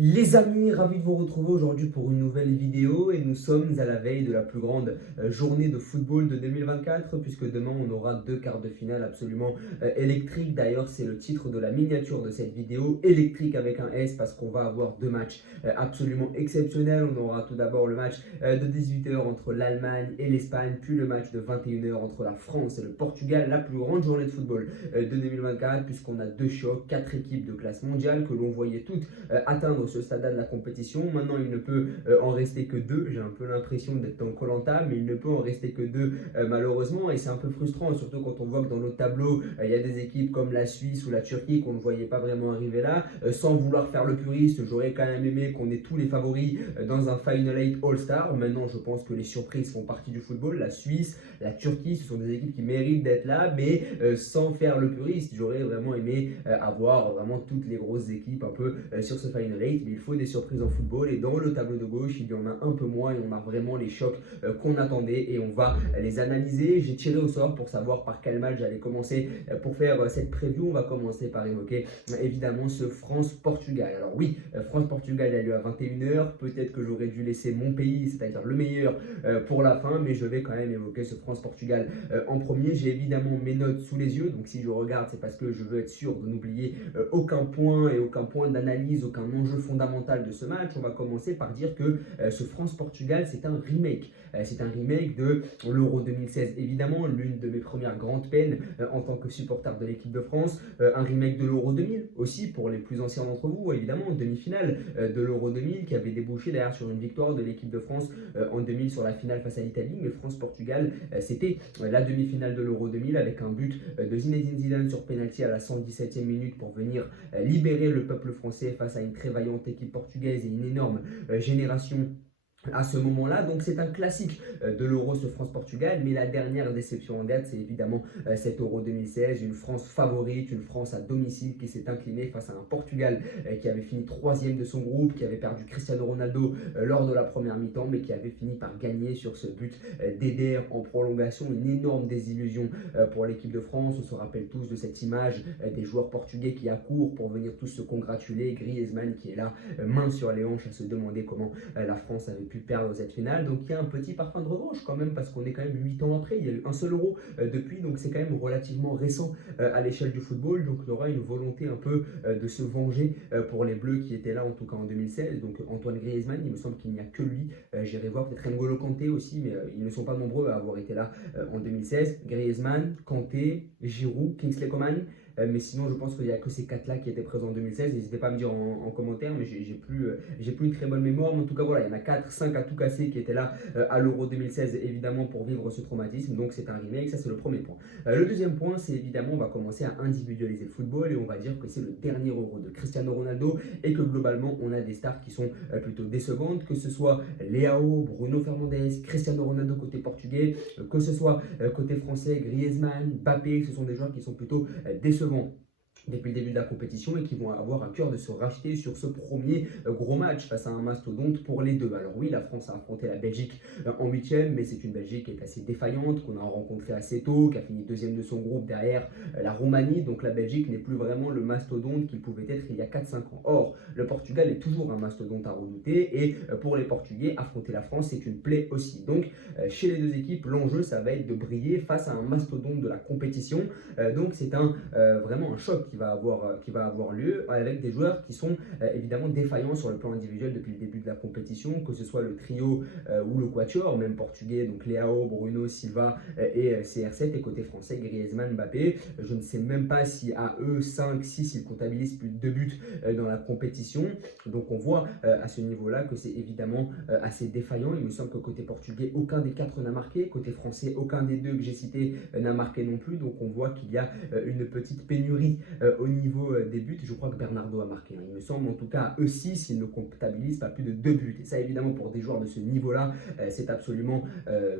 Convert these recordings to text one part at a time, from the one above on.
Les amis, ravi de vous retrouver aujourd'hui pour une nouvelle vidéo et nous sommes à la veille de la plus grande journée de football de 2024 puisque demain on aura deux quarts de finale absolument électriques. D'ailleurs c'est le titre de la miniature de cette vidéo, électrique avec un S parce qu'on va avoir deux matchs absolument exceptionnels. On aura tout d'abord le match de 18h entre l'Allemagne et l'Espagne, puis le match de 21h entre la France et le Portugal, la plus grande journée de football de 2024 puisqu'on a deux chocs, quatre équipes de classe mondiale que l'on voyait toutes atteindre ce stade-là de la compétition. Maintenant, il ne peut en rester que deux. J'ai un peu l'impression d'être dans koh, mais il ne peut en rester que deux malheureusement. Et c'est un peu frustrant, surtout quand on voit que dans notre tableau, il y a des équipes comme la Suisse ou la Turquie qu'on ne voyait pas vraiment arriver là. Sans vouloir faire le puriste, j'aurais quand même aimé qu'on ait tous les favoris dans un Final 8 All-Star. Maintenant, je pense que les surprises font partie du football. La Suisse, la Turquie, ce sont des équipes qui méritent d'être là, mais sans faire le puriste, j'aurais vraiment aimé avoir vraiment toutes les grosses équipes un peu sur ce Final 8. Mais il faut des surprises en football et dans le tableau de gauche, il y en a un peu moins et on a vraiment les chocs qu'on attendait et on va les analyser. J'ai tiré au sort pour savoir par quel match j'allais commencer pour faire cette preview. On va commencer par évoquer évidemment ce France-Portugal. Alors oui, France-Portugal a lieu à 21h. Peut-être que j'aurais dû laisser mon pays, c'est-à-dire le meilleur, pour la fin, mais je vais quand même évoquer ce France-Portugal en premier. J'ai évidemment mes notes sous les yeux, donc si je regarde, c'est parce que je veux être sûr de n'oublier aucun point et aucun point d'analyse, aucun enjeu fondamental de ce match. On va commencer par dire que ce France-Portugal, c'est un remake. C'est un remake de l'Euro 2016, évidemment, l'une de mes premières grandes peines en tant que supporter de l'équipe de France. Un remake de l'Euro 2000 aussi, pour les plus anciens d'entre vous, évidemment, demi-finale de l'Euro 2000 qui avait débouché d'ailleurs sur une victoire de l'équipe de France en 2000 sur la finale face à l'Italie. Mais France-Portugal, c'était la demi-finale de l'Euro 2000 avec un but de Zinedine Zidane sur penalty à la 117e minute pour venir libérer le peuple français face à une très vaillante équipe portugaise et une énorme génération à ce moment-là. Donc c'est un classique de l'Euro, ce France-Portugal, mais la dernière déception en date, c'est évidemment cet Euro 2016, une France favorite, une France à domicile qui s'est inclinée face à un Portugal qui avait fini troisième de son groupe, qui avait perdu Cristiano Ronaldo lors de la première mi-temps, mais qui avait fini par gagner sur ce but d'Eder en prolongation. Une énorme désillusion pour l'équipe de France. On se rappelle tous de cette image des joueurs portugais qui accourent pour venir tous se congratuler. Griezmann qui est là, main sur les hanches, à se demander comment la France avait pu perdre cette finale. Donc il y a un petit parfum de revanche quand même, parce qu'on est quand même 8 ans après. Il y a eu un seul Euro depuis, donc c'est quand même relativement récent à l'échelle du football. Donc il y aura une volonté un peu de se venger pour les Bleus qui étaient là en tout cas en 2016. Donc Antoine Griezmann, il me semble qu'il n'y a que lui. J'irai voir peut-être N'Golo Kanté aussi, mais ils ne sont pas nombreux à avoir été là en 2016. Griezmann, Kanté, Giroud, Kingsley Coman. Mais sinon, je pense qu'il n'y a que ces quatre-là qui étaient présents en 2016. N'hésitez pas à me dire en commentaire, mais j'ai plus une très bonne mémoire. Mais en tout cas, voilà, il y en a 4, 5 à tout casser qui étaient là à l'Euro 2016, évidemment, pour vivre ce traumatisme. Donc, c'est un remake, ça c'est le premier point. Le deuxième point, c'est évidemment, on va commencer à individualiser le football et on va dire que c'est le dernier Euro de Cristiano Ronaldo et que globalement, on a des stars qui sont plutôt décevantes, que ce soit Leao, Bruno Fernandes, Cristiano Ronaldo côté portugais, que ce soit côté français, Griezmann, Mbappé, ce sont des joueurs qui sont plutôt décevants depuis le début de la compétition et qui vont avoir à cœur de se racheter sur ce premier gros match face à un mastodonte pour les deux. Alors oui, la France a affronté la Belgique en huitième, mais c'est une Belgique qui est assez défaillante, qu'on a rencontrée assez tôt, qui a fini deuxième de son groupe derrière la Roumanie. Donc la Belgique n'est plus vraiment le mastodonte qu'il pouvait être il y a 4-5 ans. Or, le Portugal est toujours un mastodonte à redouter et pour les Portugais, affronter la France, c'est une plaie aussi. Donc chez les deux équipes, l'enjeu, ça va être de briller face à un mastodonte de la compétition. Donc c'est vraiment un choc qui va avoir lieu avec des joueurs qui sont évidemment défaillants sur le plan individuel depuis le début de la compétition, que ce soit le trio ou le quatuor, même portugais, donc Leao, Bruno, Silva et CR7, et côté français, Griezmann, Mbappé. Je ne sais même pas si à eux 5, 6, ils comptabilisent plus de 2 buts dans la compétition. Donc on voit à ce niveau-là que c'est évidemment assez défaillant. Il me semble que côté portugais, aucun des 4 n'a marqué. Côté français, aucun des 2 que j'ai cités n'a marqué non plus. Donc on voit qu'il y a une petite pénurie au niveau des buts. Je crois que Bernardo a marqué, il me semble, en tout cas à E6, il ne comptabilise pas plus de 2 buts. Et ça, évidemment, pour des joueurs de ce niveau-là, c'est absolument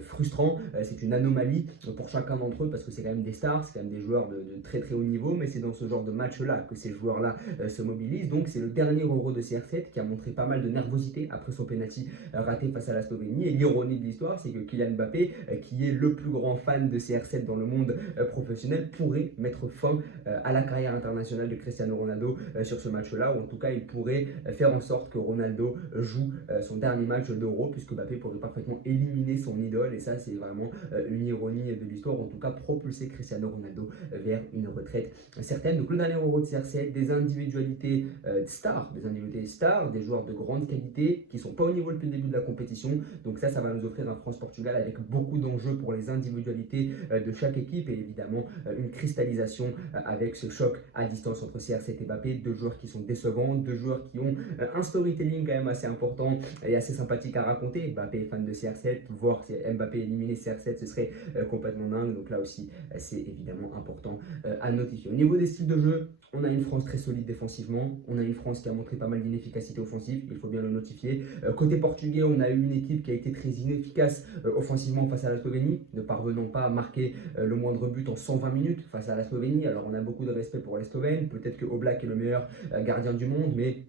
frustrant. C'est une anomalie pour chacun d'entre eux parce que c'est quand même des stars, c'est quand même des joueurs de très très haut niveau, mais c'est dans ce genre de match-là que ces joueurs-là se mobilisent. Donc c'est le dernier Euro de CR7 qui a montré pas mal de nervosité après son penalty raté face à la Slovénie. Et l'ironie de l'histoire, c'est que Kylian Mbappé, qui est le plus grand fan de CR7 dans le monde professionnel, pourrait mettre fin à la carrière carrière internationale de Cristiano Ronaldo sur ce match-là, ou en tout cas il pourrait faire en sorte que Ronaldo joue son dernier match d'Euro, puisque Mbappé pourrait parfaitement éliminer son idole, et ça c'est vraiment une ironie de l'histoire, en tout cas propulser Cristiano Ronaldo vers une retraite certaine. Donc le dernier Euro de CR7, des individualités stars, des joueurs de grande qualité qui ne sont pas au niveau depuis le début de la compétition. Donc ça va nous offrir un France-Portugal avec beaucoup d'enjeux pour les individualités de chaque équipe, et évidemment une cristallisation avec ce choc à distance entre CR7 et Mbappé, deux joueurs qui sont décevants, deux joueurs qui ont un storytelling quand même assez important et assez sympathique à raconter. Mbappé est fan de CR7, voir Mbappé éliminer CR7, ce serait complètement dingue. Donc là aussi, c'est évidemment important à notifier. Au niveau des styles de jeu, on a une France très solide défensivement, on a une France qui a montré pas mal d'inefficacité offensive, il faut bien le notifier. Côté portugais, on a eu une équipe qui a été très inefficace offensivement face à la Slovénie, ne parvenant pas à marquer le moindre but en 120 minutes face à la Slovénie. Alors on a beaucoup de respect pour les Slovènes, peut-être que Oblak est le meilleur gardien du monde, mais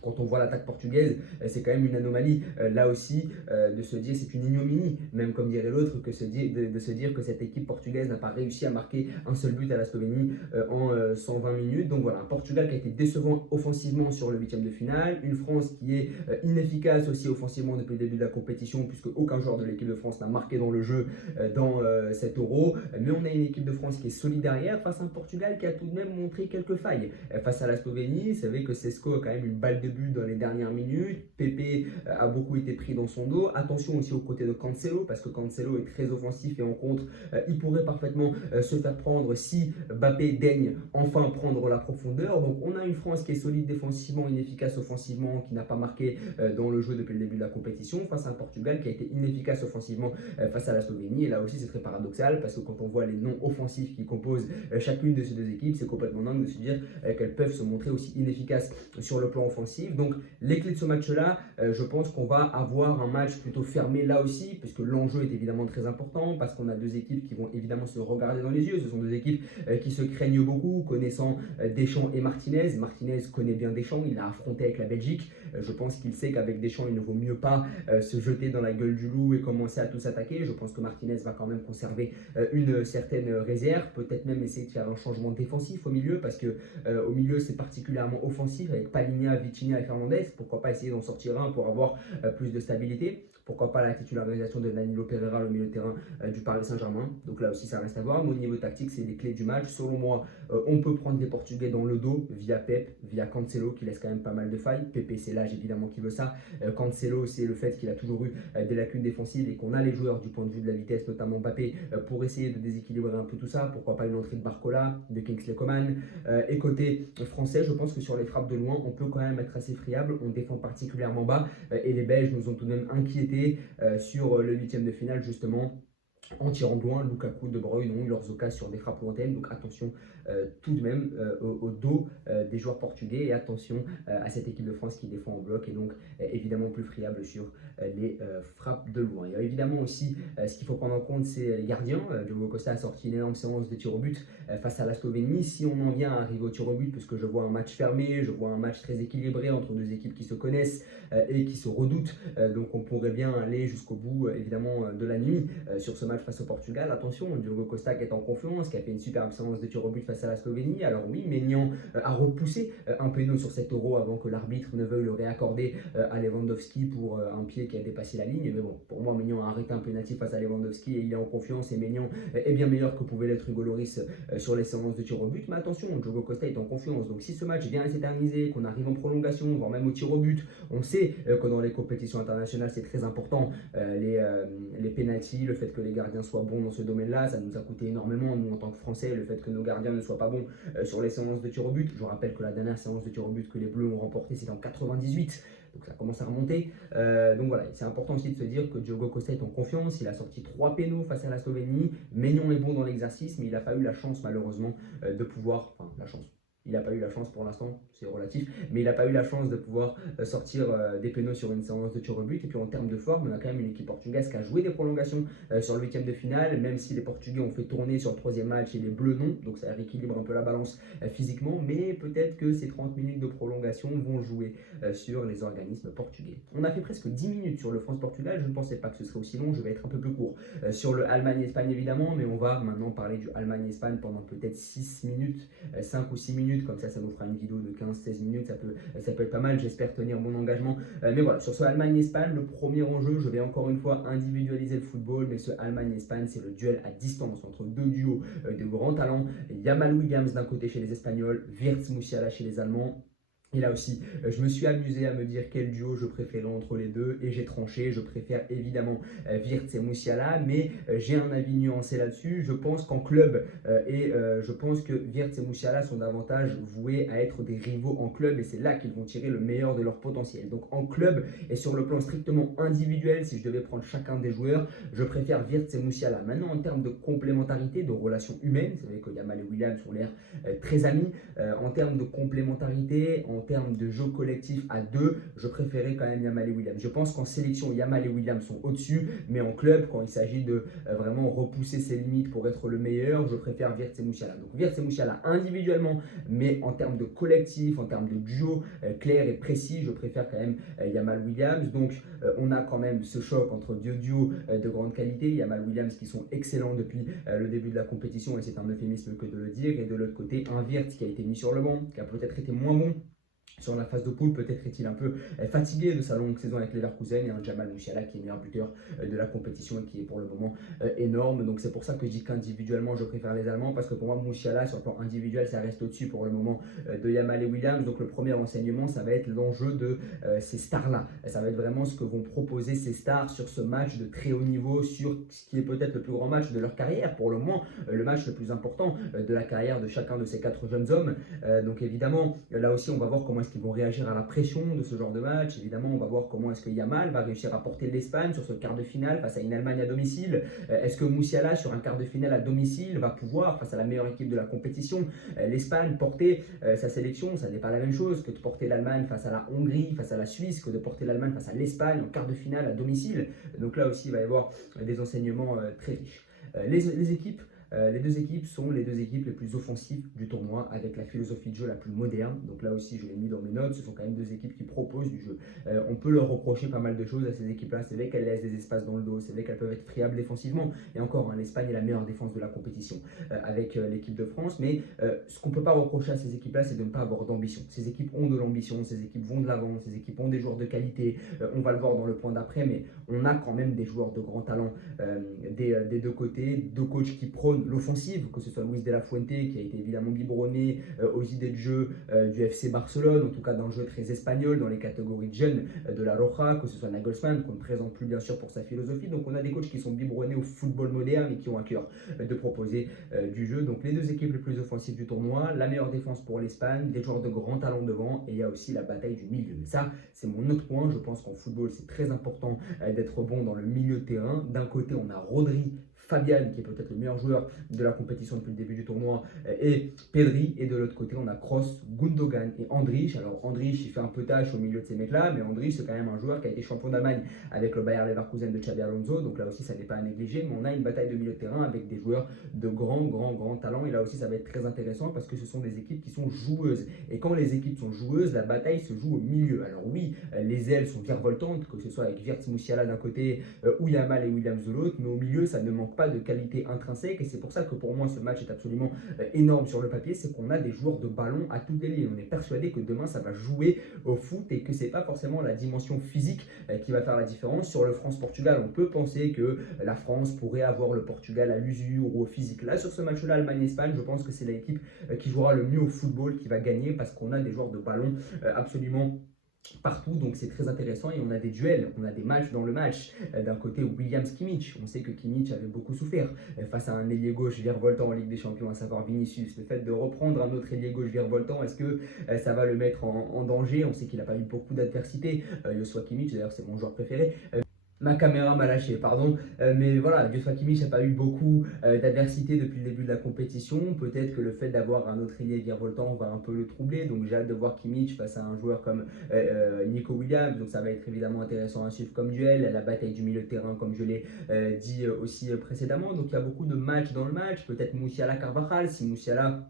quand on voit l'attaque portugaise, c'est quand même une anomalie. Là aussi, de se dire c'est une ignominie, même comme dirait l'autre, de se dire que cette équipe portugaise n'a pas réussi à marquer un seul but à la Slovénie en 120 minutes. Donc voilà, un Portugal qui a été décevant offensivement sur le huitième de finale, une France qui est inefficace aussi offensivement depuis le début de la compétition, puisque aucun joueur de l'équipe de France n'a marqué dans le jeu dans cet Euro. Mais on a une équipe de France qui est solide derrière face à un Portugal qui a tout de même montré quelques failles. Face à la Slovénie, c'est vrai que Sesco a quand même une balle de but dans les dernières minutes. Pepe a beaucoup été pris dans son dos. Attention aussi aux côtés de Cancelo, parce que Cancelo est très offensif et en contre, il pourrait parfaitement se faire prendre si Mbappé daigne enfin prendre la profondeur. Donc on a une France qui est solide défensivement, inefficace offensivement, qui n'a pas marqué dans le jeu depuis le début de la compétition, face à un Portugal qui a été inefficace offensivement face à la Slovénie. Et là aussi c'est très paradoxal, parce que quand on voit les noms offensifs qui composent chacune de ces deux équipes, c'est complètement dingue de se dire qu'elles peuvent se montrer aussi inefficaces sur le plan offensif. Donc les clés de ce match-là, je pense qu'on va avoir un match plutôt fermé là aussi, puisque l'enjeu est évidemment très important, parce qu'on a deux équipes qui vont évidemment se regarder dans les yeux. Ce sont deux équipes qui se craignent beaucoup, connaissant Deschamps et Martinez. Martinez connaît bien Deschamps, il l'a affronté avec la Belgique. Je pense qu'il sait qu'avec Deschamps, il ne vaut mieux pas se jeter dans la gueule du loup et commencer à tout s'attaquer. Je pense que Martinez va quand même conserver une certaine réserve, peut-être même essayer de faire un changement défensif au milieu, parce que au milieu c'est particulièrement offensif avec Palhinha, Vitinha et Fernandez. Pourquoi pas essayer d'en sortir un pour avoir plus de stabilité? Pourquoi pas la titularisation de Danilo Pereira, le milieu de terrain du Paris Saint-Germain? Donc là aussi ça reste à voir, mais au niveau tactique c'est les clés du match. Selon moi, on peut prendre les Portugais dans le dos via Pep, via Cancelo qui laisse quand même pas mal de failles. Pepe c'est l'âge évidemment qui veut ça. Cancelo c'est le fait qu'il a toujours eu des lacunes défensives et qu'on a les joueurs du point de vue de la vitesse, notamment Mbappé, pour essayer de déséquilibrer un peu tout ça. Pourquoi pas une entrée de Barcola, de Kingsley Coman. Et côté français, je pense que sur les frappes de loin, on peut quand même être assez friable. On défend particulièrement bas et les Belges nous ont tout de même inquiétés sur le huitième de finale justement. En tirant de loin, Lukaku, De Bruyne ont eu leurs occasions sur des frappes lointaines, donc attention tout de même au dos des joueurs portugais, et attention à cette équipe de France qui défend en bloc et donc évidemment plus friable sur les frappes de loin. Il y a évidemment aussi ce qu'il faut prendre en compte, c'est les gardiens. Diogo Costa a sorti une énorme séance de tir au but face à la Slovénie. Si on en vient à arriver au tir au but, parce que je vois un match fermé, je vois un match très équilibré entre deux équipes qui se connaissent et qui se redoutent, donc on pourrait bien aller jusqu'au bout évidemment de la nuit sur ce match face au Portugal. Attention, Diogo Costa qui est en confiance, qui a fait une superbe séance de tir au but face à la Slovénie. Alors oui, Maignan a repoussé un péno sur cet Euro avant que l'arbitre ne veuille le réaccorder à Lewandowski pour un pied qui a dépassé la ligne. Mais bon, pour moi, Maignan a arrêté un pénalty face à Lewandowski et il est en confiance, et Maignan est bien meilleur que pouvait l'être Hugo Lloris sur les séances de tir au but. Mais attention, Diogo Costa est en confiance. Donc si ce match vient à s'éterniser, qu'on arrive en prolongation, voire même au tir au but, on sait que dans les compétitions internationales, c'est très important. Les pénaltys, le fait que les gardiens soient bons dans ce domaine-là, ça nous a coûté énormément, nous en tant que Français, le fait que nos gardiens ne soient pas bons sur les séances de tir au but. Je rappelle que la dernière séance de tir au but que les Bleus ont remportée, c'était en 98, donc ça commence à remonter. Donc voilà, c'est important aussi de se dire que Diogo Costa est en confiance, il a sorti 3 pénaux face à la Slovénie. Maignan est bon dans l'exercice, mais il n'a pas eu la chance malheureusement de pouvoir, enfin la chance. il n'a pas eu la chance pour l'instant, c'est relatif, mais il n'a pas eu la chance de pouvoir sortir des pénaux sur une séance de tir au but. Et puis en termes de forme, on a quand même une équipe portugaise qui a joué des prolongations sur le huitième de finale, même si les Portugais ont fait tourner sur le troisième match et les Bleus non, donc ça rééquilibre un peu la balance physiquement, mais peut-être que ces 30 minutes de prolongation vont jouer sur les organismes portugais. On a fait presque 10 minutes sur le France-Portugal, je ne pensais pas que ce serait aussi long, je vais être un peu plus court sur le Allemagne-Espagne évidemment, mais on va maintenant parler du Allemagne-Espagne pendant peut-être 6 minutes, 5 ou 6 minutes, comme ça nous fera une vidéo de 15-16 minutes, ça peut être pas mal, j'espère tenir mon engagement. Mais voilà, sur ce Allemagne-Espagne, le premier enjeu, je vais encore une fois individualiser le football, mais ce Allemagne-Espagne, c'est le duel à distance entre deux duos de grands talents, Yamal Williams d'un côté chez les Espagnols, Wirtz Musiala chez les Allemands. Et là aussi, je me suis amusé à me dire quel duo je préférais entre les deux et j'ai tranché. Je préfère évidemment Wirtz et Musiala, mais j'ai un avis nuancé là-dessus. Je pense qu'en club, je pense que Wirtz et Musiala sont davantage voués à être des rivaux en club et c'est là qu'ils vont tirer le meilleur de leur potentiel. Donc en club et sur le plan strictement individuel, si je devais prendre chacun des joueurs, je préfère Wirtz et Musiala. Maintenant, en termes de complémentarité, de relations humaines, vous savez que Yamal et Williams ont l'air très amis. En termes de complémentarité, en termes de jeu collectif à deux, je préférais quand même Yamal et Williams. Je pense qu'en sélection, Yamal et Williams sont au-dessus, mais en club, quand il s'agit de vraiment repousser ses limites pour être le meilleur, je préfère Wirtz et Musiala. Donc Wirtz et Musiala individuellement, mais en termes de collectif, en termes de duo clair et précis, je préfère quand même Yamal Williams. Donc on a quand même ce choc entre deux duos de grande qualité, Yamal Williams qui sont excellents depuis le début de la compétition, et c'est un euphémisme que de le dire, et de l'autre côté, un Wirtz qui a été mis sur le banc, qui a peut-être été moins bon sur la phase de poule, peut-être est-il un peu fatigué de sa longue saison avec Leverkusen, et un Jamal Musiala qui est meilleur buteur de la compétition et qui est pour le moment énorme. Donc c'est pour ça que je dis qu'individuellement je préfère les Allemands, parce que pour moi Musiala sur le plan individuel ça reste au-dessus pour le moment de Yamal et Williams. Donc le premier enseignement ça va être l'enjeu de ces stars-là. Ça va être vraiment ce que vont proposer ces stars sur ce match de très haut niveau, sur ce qui est peut-être le plus grand match de leur carrière, pour le moins le match le plus important de la carrière de chacun de ces quatre jeunes hommes. Donc évidemment là aussi on va voir comment est-ce qu'ils vont réagir à la pression de ce genre de match. Évidemment, on va voir comment est-ce que Yamal va réussir à porter l'Espagne sur ce quart de finale face à une Allemagne à domicile. Est-ce que Musiala, sur un quart de finale à domicile, va pouvoir, face à la meilleure équipe de la compétition, l'Espagne, porter sa sélection? Ça n'est pas la même chose que de porter l'Allemagne face à la Hongrie, face à la Suisse, que de porter l'Allemagne face à l'Espagne en quart de finale à domicile. Donc là aussi, il va y avoir des enseignements très riches. Les deux équipes sont les deux équipes les plus offensives du tournoi, avec la philosophie de jeu la plus moderne. Donc là aussi, je l'ai mis dans mes notes, ce sont quand même deux équipes qui proposent du jeu. On peut leur reprocher pas mal de choses à ces équipes-là. C'est vrai qu'elles laissent des espaces dans le dos, c'est vrai qu'elles peuvent être friables défensivement. Et encore, l'Espagne est la meilleure défense de la compétition avec l'équipe de France. Mais ce qu'on ne peut pas reprocher à ces équipes-là, c'est de ne pas avoir d'ambition. Ces équipes ont de l'ambition, ces équipes vont de l'avant, ces équipes ont des joueurs de qualité. On va le voir dans le point d'après, mais on a quand même des joueurs de grand talent des deux côtés, deux coachs qui prônent l'offensive, que ce soit Luis de la Fuente qui a été évidemment biberonné aux idées de jeu du FC Barcelone, en tout cas d'un jeu très espagnol dans les catégories de jeunes de la Roja, que ce soit Nagelsmann qu'on ne présente plus bien sûr pour sa philosophie. Donc on a des coachs qui sont biberonnés au football moderne et qui ont à cœur de proposer du jeu. Donc les deux équipes les plus offensives du tournoi, la meilleure défense pour l'Espagne, des joueurs de grand talent devant, et il y a aussi la bataille du milieu. Mais ça, c'est mon autre point. Je pense qu'en football, c'est très important d'être bon dans le milieu de terrain. D'un côté, on a Rodri, Fabian, qui est peut-être le meilleur joueur de la compétition depuis le début du tournoi, et Pedri. Et de l'autre côté, on a Kroos, Gundogan et Andrich. Alors Andrich, il fait un peu tâche au milieu de ces mecs-là, mais Andrich, c'est quand même un joueur qui a été champion d'Allemagne avec le Bayer Leverkusen de Xabi Alonso. Donc là aussi, ça n'est pas à négliger. Mais on a une bataille de milieu de terrain avec des joueurs de grand talent. Et là aussi, ça va être très intéressant parce que ce sont des équipes qui sont joueuses. Et quand les équipes sont joueuses, la bataille se joue au milieu. Alors oui, les ailes sont virevoltantes, que ce soit avec Wirtz Musiala d'un côté ou Yamal et Williams de l'autre. Mais au milieu, ça ne manque pas de qualité intrinsèque, et c'est pour ça que pour moi ce match est absolument énorme sur le papier. C'est qu'on a des joueurs de ballon à toutes les lignes. On est persuadé que demain ça va jouer au foot et que c'est pas forcément la dimension physique qui va faire la différence. Sur le France-Portugal, on peut penser que la France pourrait avoir le Portugal à l'usure ou au physique. Là sur ce match-là, Allemagne-Espagne, je pense que c'est l'équipe qui jouera le mieux au football qui va gagner, parce qu'on a des joueurs de ballon absolument partout, donc c'est très intéressant. Et on a des duels, on a des matchs dans le match. D'un côté, Williams-Kimmich, on sait que Kimmich avait beaucoup souffert face à un ailier gauche virevoltant en Ligue des Champions, à savoir Vinicius. Le fait de reprendre un autre ailier gauche virevoltant, est-ce que ça va le mettre en danger? On sait qu'il n'a pas eu beaucoup d'adversité. Joshua Kimmich, d'ailleurs, c'est mon joueur préféré. Ma caméra m'a lâché, pardon. Mais voilà, Joshua Kimmich n'a pas eu beaucoup d'adversité depuis le début de la compétition. Peut-être que le fait d'avoir un autre ailier virevoltant va un peu le troubler. Donc j'ai hâte de voir Kimmich face à un joueur comme Nico Williams. Donc ça va être évidemment intéressant à suivre comme duel. La bataille du milieu de terrain, comme je l'ai dit aussi précédemment. Donc il y a beaucoup de matchs dans le match. Peut-être Musiala Carvajal. Si Musiala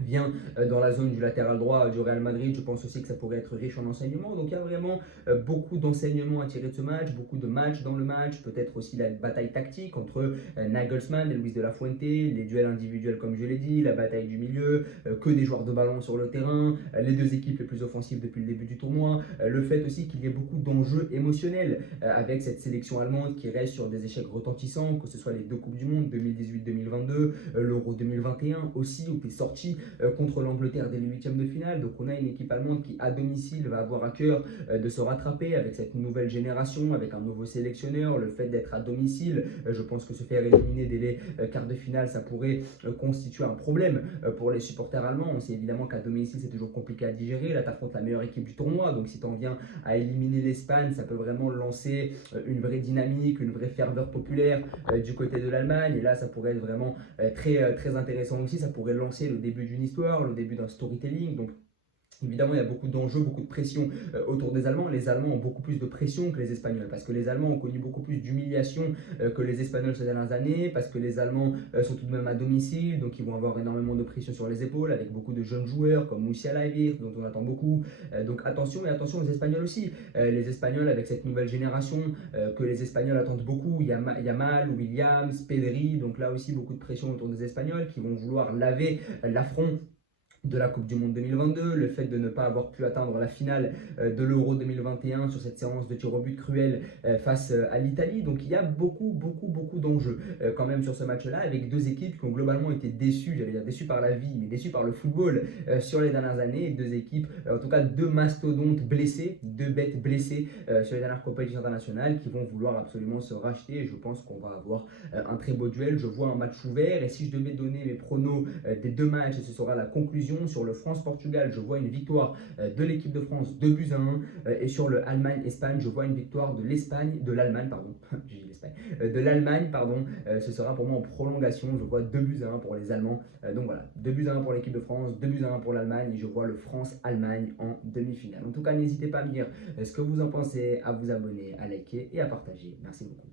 vient dans la zone du latéral droit du Real Madrid, je pense aussi que ça pourrait être riche en enseignements. Donc il y a vraiment beaucoup d'enseignements à tirer de ce match, beaucoup de matchs dans le match, peut-être aussi la bataille tactique entre Nagelsmann et Luis de la Fuente, les duels individuels comme je l'ai dit, la bataille du milieu, que des joueurs de ballon sur le terrain, les deux équipes les plus offensives depuis le début du tournoi, le fait aussi qu'il y ait beaucoup d'enjeux émotionnels avec cette sélection allemande qui reste sur des échecs retentissants, que ce soit les deux Coupes du Monde 2018-2022, l'Euro 2021 aussi, où tu es sorti contre l'Angleterre dès les huitièmes de finale. Donc on a une équipe allemande qui à domicile va avoir à cœur de se rattraper avec cette nouvelle génération, avec un nouveau sélectionneur, le fait d'être à domicile. Je pense que se faire éliminer dès les quarts de finale, ça pourrait constituer un problème pour les supporters allemands. On sait évidemment qu'à domicile c'est toujours compliqué à digérer. Là tu affrontes la meilleure équipe du tournoi, donc si tu en viens à éliminer l'Espagne, ça peut vraiment lancer une vraie dynamique, une vraie ferveur populaire du côté de l'Allemagne. Et là ça pourrait être vraiment très intéressant aussi. Ça pourrait lancer le début d'une histoire, le début d'un storytelling. Donc évidemment, il y a beaucoup d'enjeux, beaucoup de pression autour des Allemands. Les Allemands ont beaucoup plus de pression que les Espagnols parce que les Allemands ont connu beaucoup plus d'humiliation que les Espagnols ces dernières années, parce que les Allemands sont tout de même à domicile, donc ils vont avoir énormément de pression sur les épaules avec beaucoup de jeunes joueurs comme Musiala dont on attend beaucoup. Donc attention, et attention aux Espagnols aussi. Les Espagnols avec cette nouvelle génération que les Espagnols attendent beaucoup. Il y a Yamal, Williams, Pedri, donc là aussi beaucoup de pression autour des Espagnols qui vont vouloir laver l'affront de la Coupe du Monde 2022, le fait de ne pas avoir pu atteindre la finale de l'Euro 2021 sur cette séance de tir au but cruel face à l'Italie. Donc il y a beaucoup d'enjeux quand même sur ce match-là, avec deux équipes qui ont globalement été déçues, j'allais dire déçues par la vie, mais déçues par le football sur les dernières années, et deux équipes, en tout cas deux mastodontes blessés, deux bêtes blessées sur les dernières compétitions internationales qui vont vouloir absolument se racheter. Et je pense qu'on va avoir un très beau duel. Je vois un match ouvert, et si je devais donner mes pronos des deux matchs, ce sera la conclusion. Sur le France-Portugal, je vois une victoire de l'équipe de France 2-1, et sur le Allemagne-Espagne, je vois une victoire de l'Allemagne, pardon, j'ai dit l'Espagne, de l'Allemagne, pardon, ce sera pour moi en prolongation, je vois 2-1 pour les Allemands, donc voilà, 2-1 pour l'équipe de France, 2-1 pour l'Allemagne, et je vois le France-Allemagne en demi-finale. En tout cas, n'hésitez pas à me dire ce que vous en pensez, à vous abonner, à liker et à partager. Merci beaucoup.